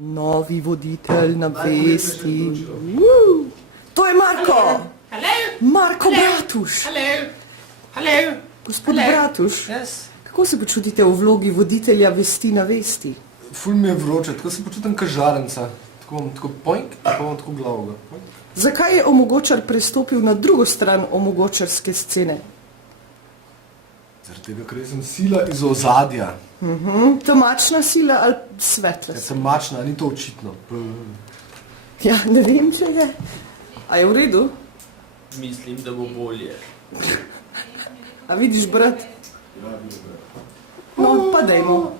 Novi voditelj na Vesti. To je Marko! Marko Bratuš! Gospod Bratuš, kako se počutite v vlogi voditelja Vesti na Vesti? Ful mi je vroče, tako se počutim kot žarenca. Tako poink, pa imam tako glavo. Zakaj je omogočar prestopil na drugo stran omogočarske scene? Zaradi tega, ker sem sila iz ozadja. Temačna sila ali svetla Ja, sila? temačna, ni to očitno. Ja, ne vem, če je. A je v redu? Mislim, da bo bolje. A vidiš, brat? No, pa dajmo.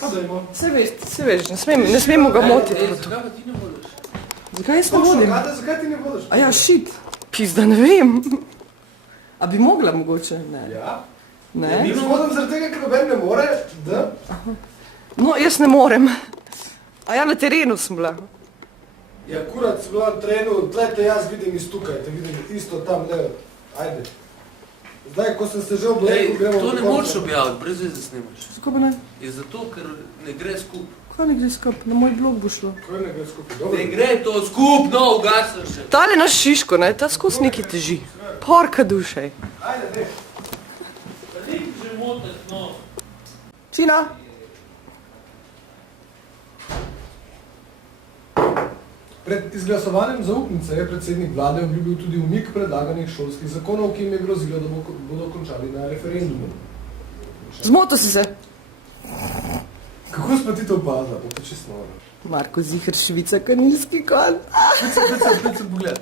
Pa dajmo. Se veš, ne smemo ga motiti. Zakaj pa ti ne voliš? Zakaj jaz ne vodim? Zakaj ti ne voliš? A ja, shit. Pizda, ne vem. A bi mogla mogoče? Ne. Ja. Ne? Mi vodim zaradi tega, ker noben ne more, da... No, jaz ne morem. A ja, na terenu sem bila. Ja, kurat si bila na terenu, tle te jaz vidim iz tukaj, te vidim isto tam, ne, ajde. Zdaj, ko sem se že oblekel, gremo... To ne moreš objaviti, brez veze snimaš. Zakaj pa ne? Je zato, ker ne gre skup. Kaj ne gre skup? Na moj blog bo šlo. Kaj ne gre skupaj? Dobro. Ne gre to skup, no, ugasar še. Tale naš Šiško, ne, ta skos neki teži. Porka dušej. Ajde, ne. Nik že motet, no. Čina? Pred izglasovanjem zaupnice je predsednik vlade obljubil tudi umik predlaganih šolskih zakonov, ki jim je grozilo, da bodo končali na referendumu. Zmotil si se. Kako si pa ti to opazila? Pa to čisto noro. Marko Ziher, Švica, kanilski kon. Pred se pogled.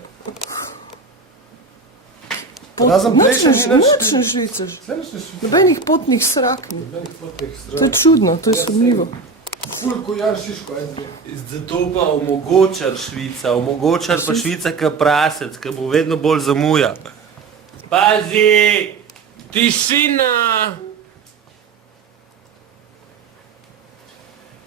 Razen prejšnji ni naš... Nič ne švicaš. Vse naš ne švicaš. Nobenih potnih srak ni. Nobenih potnih To je čudno, to je sumljivo. Ful, ko Jan Šiško, ajde. Zato pa omogočar Švica, omogočar pa Švica ka prasec, ka bo vedno bolj zamuja. Pazi! Tišina!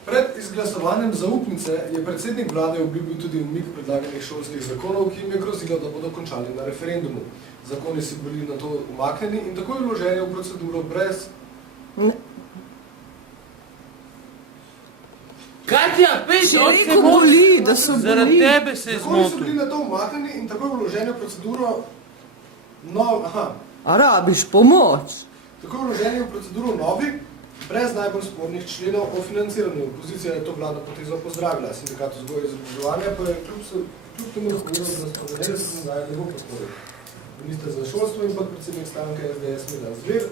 Pred izglasovanjem zaupnice je predsednik vlade obljubil tudi umik predlaganih šolskih zakonov, ki jim je grozilo, da bodo končali na referendumu. Zakoni so bili na to umaknjeni in tako je vloženi v proceduro brez... Katja, pej, Si rekel boli, da so zaradi boli. tebe se je Zakoni so zmotil. bili na to umaknjeni in tako je vloženi v proceduro... A rabiš pomoč? Tako je vloženi v proceduro novi, brez najbolj spornih členov o financiranju. Opozicija je to vladno potezo pozdravila. Sindikat vzgoje in izobraževanja pa je kljub temu povedal, da spovedanje zakonodaje ne bo podporil. Minister za šolstvo in podpredsednik stranke SDS Milan Zver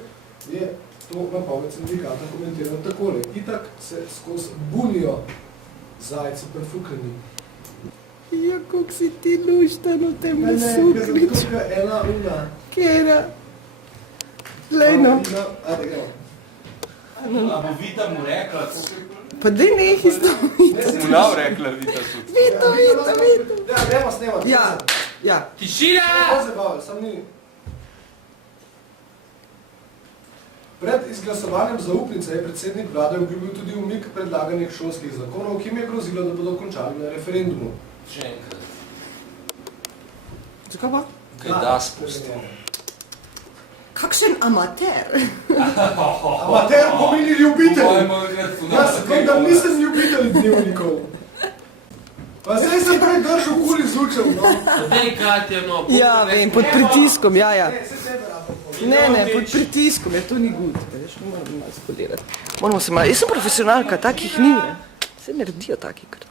je to napoved sindikata komentiral takole. Itak se skozi bunijo zajci prefukani. Ja, kako si ti luštan v tem sukrič. ker sem tukaj ena una. Kjera? Lejno. Ajde, gremo. A bo Vita mu rekla, Pa daj nehi s to Vito. mu nav rekla Vita tu. Vito. Ja, gremo snemati. Ja. Tišina! Sam ni. Pred izglasovanjem zaupnice je predsednik vlade obljubil tudi umik predlaganih šolskih zakonov, ki jim je grozilo, da bodo končali na referendumu. Še enkrat. Zakaj pa? Kaj da spusti. Kakšen amater. Amater pomeni ljubitelj. Jaz vendar nisem ljubitelj dnevnikov. Pa zdaj sem prej držal kul izlučev, no. Dej, Katja, no. Ja, vem, pod pritiskom, ja. Ne, se tebe rado povem. Ne, pod pritiskom, ja, to ni good. Veš, ne moramo malo spolirati. Moramo se malo, jaz sem profesionalka, takih ni. Se naredijo taki kar.